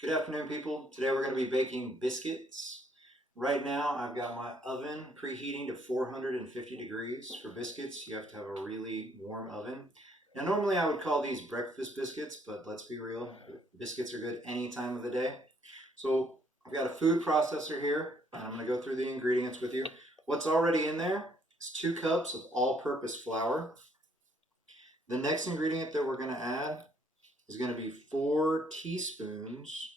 Good afternoon, people. Today we're going to be baking biscuits. Right now I've got my oven preheating to 450 degrees. For biscuits, you have to have a really warm oven. Now normally I would call these breakfast biscuits, but let's be real, biscuits are good any time of the day. So I've got a food processor here, and I'm going to go through the ingredients with you. What's already in there is 2 cups of all-purpose flour. The next ingredient that we're going to add is going to be 4 teaspoons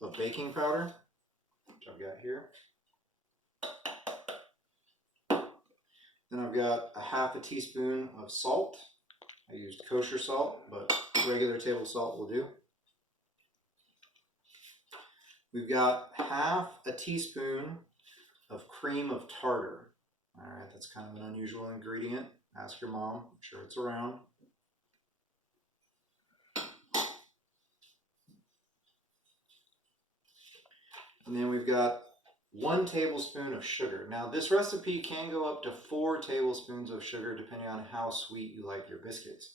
of baking powder, which I've got here. Then I've got a half a teaspoon of salt. I used kosher salt, but regular table salt will do. We've got half a teaspoon of cream of tartar. All right, that's kind of an unusual ingredient. Ask your mom, I'm sure it's around. And then we've got 1 tablespoon of sugar. Now this recipe can go up to 4 tablespoons of sugar depending on how sweet you like your biscuits.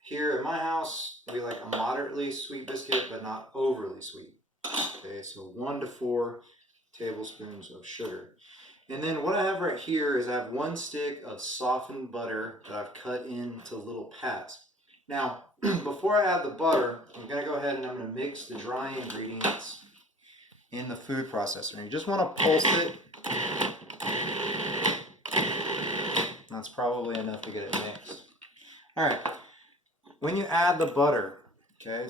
Here at my house, we like a moderately sweet biscuit, but not overly sweet. Okay, so 1 to 4 tablespoons of sugar. And then what I have right here is I have 1 stick of softened butter that I've cut into little pats. Now, before I add the butter, I'm gonna go ahead and I'm gonna mix the dry ingredients in the food processor. And you just want to pulse it. That's probably enough to get it mixed. All right, when you add the butter, okay,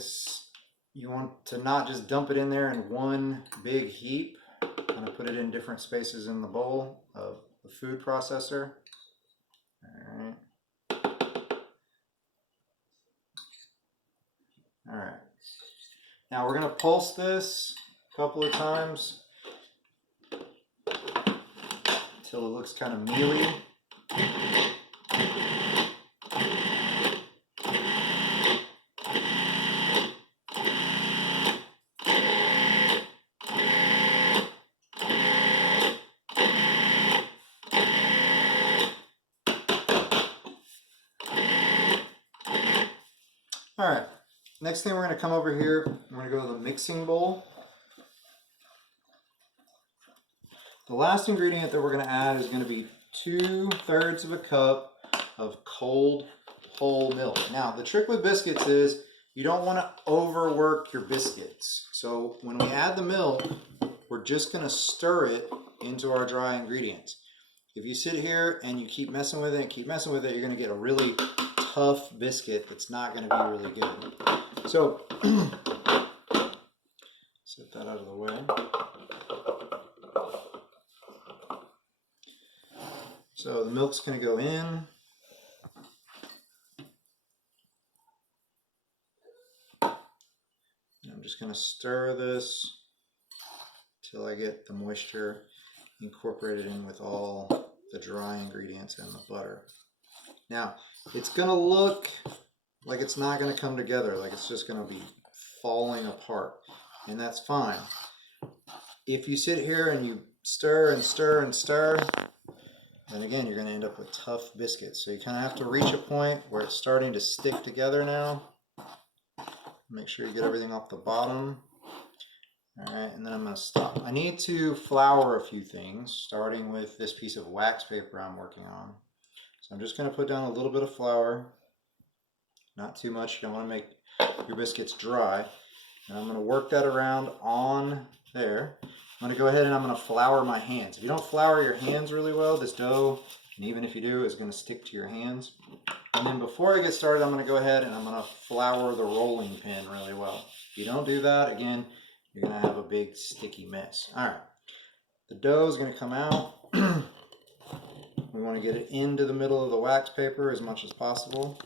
you want to not just dump it in there in one big heap. Kind of put it in different spaces in the bowl of the food processor. All right. All right. Now we're going to pulse this couple of times until it looks kind of mealy. All right, next thing we're going to come over here, we're going to go to the mixing bowl. The last ingredient that we're going to add is going to be 2/3 of a cup of cold whole milk. Now, the trick with biscuits is you don't want to overwork your biscuits. So when we add the milk, we're just going to stir it into our dry ingredients. If you sit here and you keep messing with it and keep messing with it, you're going to get a really tough biscuit that's not going to be really good. So set that out of the way. So the milk's going to go in. I'm just going to stir this till I get the moisture incorporated in with all the dry ingredients and the butter. Now, it's going to look like it's not going to come together, like it's just going to be falling apart, and that's fine. If you sit here and you stir and stir and stir, then again, you're going to end up with tough biscuits. So you kind of have to reach a point where it's starting to stick together now. Make sure you get everything off the bottom. All right, and then I'm going to stop. I need to flour a few things, starting with this piece of wax paper I'm working on. So I'm just going to put down a little bit of flour. Not too much. You don't want to make your biscuits dry. And I'm going to work that around on there. I'm going to go ahead and I'm going to flour my hands. If you don't flour your hands really well, this dough, and even if you do, is going to stick to your hands. And then before I get started, I'm going to go ahead and I'm going to flour the rolling pin really well. If you don't do that, again, you're going to have a big sticky mess. All right, the dough is going to come out. We want to get it into the middle of the wax paper as much as possible,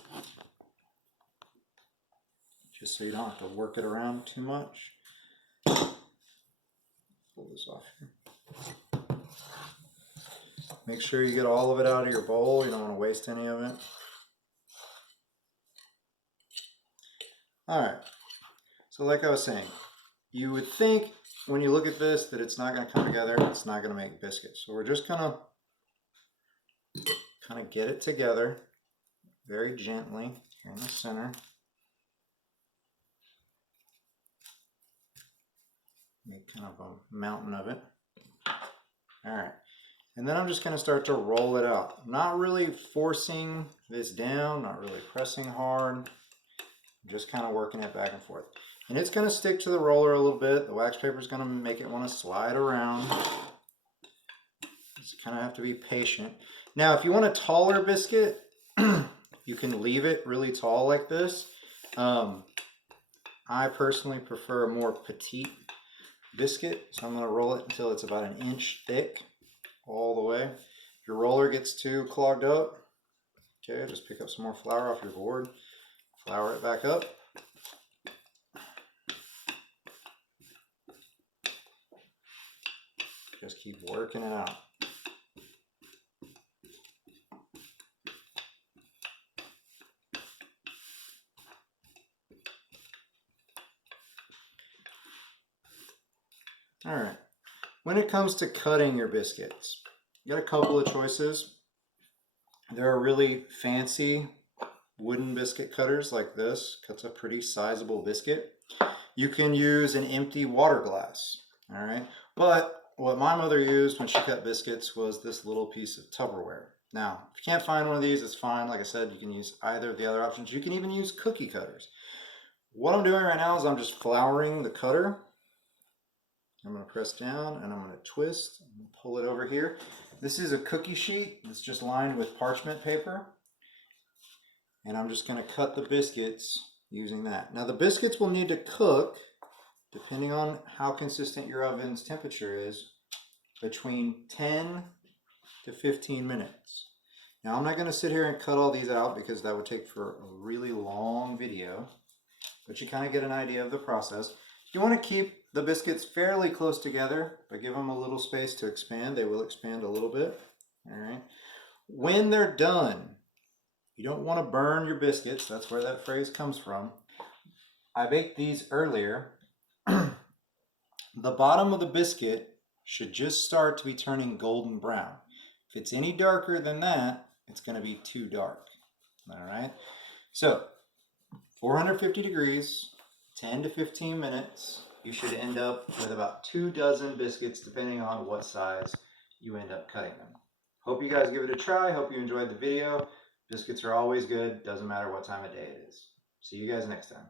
just so you don't have to work it around too much. Pull this off here. Make sure you get all of it out of your bowl. You don't want to waste any of it. All right, so like I was saying, you would think when you look at this that it's not going to come together, it's not going to make biscuits. So we're just going to kind of get it together very gently here in the center. Make kind of a mountain of it. All right. And then I'm just going to start to roll it out. I'm not really forcing this down, not really pressing hard. I'm just kind of working it back and forth. And it's going to stick to the roller a little bit. The wax paper is going to make it want to slide around. Just kind of have to be patient. Now, if you want a taller biscuit, you can leave it really tall like this. I personally prefer a more petite biscuit, so I'm going to roll it until it's about an inch thick all the way. If your roller gets too clogged up, okay, just pick up some more flour off your board, flour it back up. Just keep working it out. All right, when it comes to cutting your biscuits, you got a couple of choices. There are really fancy wooden biscuit cutters like this. Cuts a pretty sizable biscuit. You can use an empty water glass, all right? But what my mother used when she cut biscuits was this little piece of Tupperware. Now, if you can't find one of these, it's fine. Like I said, you can use either of the other options. You can even use cookie cutters. What I'm doing right now is I'm just flouring the cutter. I'm going to press down and I'm going to twist and pull it over here. This is a cookie sheet that's just lined with parchment paper. And I'm just going to cut the biscuits using that. Now the biscuits will need to cook, depending on how consistent your oven's temperature is, between 10 to 15 minutes. Now I'm not going to sit here and cut all these out because that would take for a really long video, but you kind of get an idea of the process. You want to keep the biscuits fairly close together, but give them a little space to expand. They will expand a little bit. All right. When they're done, you don't want to burn your biscuits. That's where that phrase comes from. I baked these earlier. The bottom of the biscuit should just start to be turning golden brown. If it's any darker than that, it's going to be too dark. All right. So 450 degrees, 10 to 15 minutes. You should end up with about 2 dozen biscuits, depending on what size you end up cutting them. Hope you guys give it a try. Hope you enjoyed the video. Biscuits are always good. Doesn't matter what time of day it is. See you guys next time.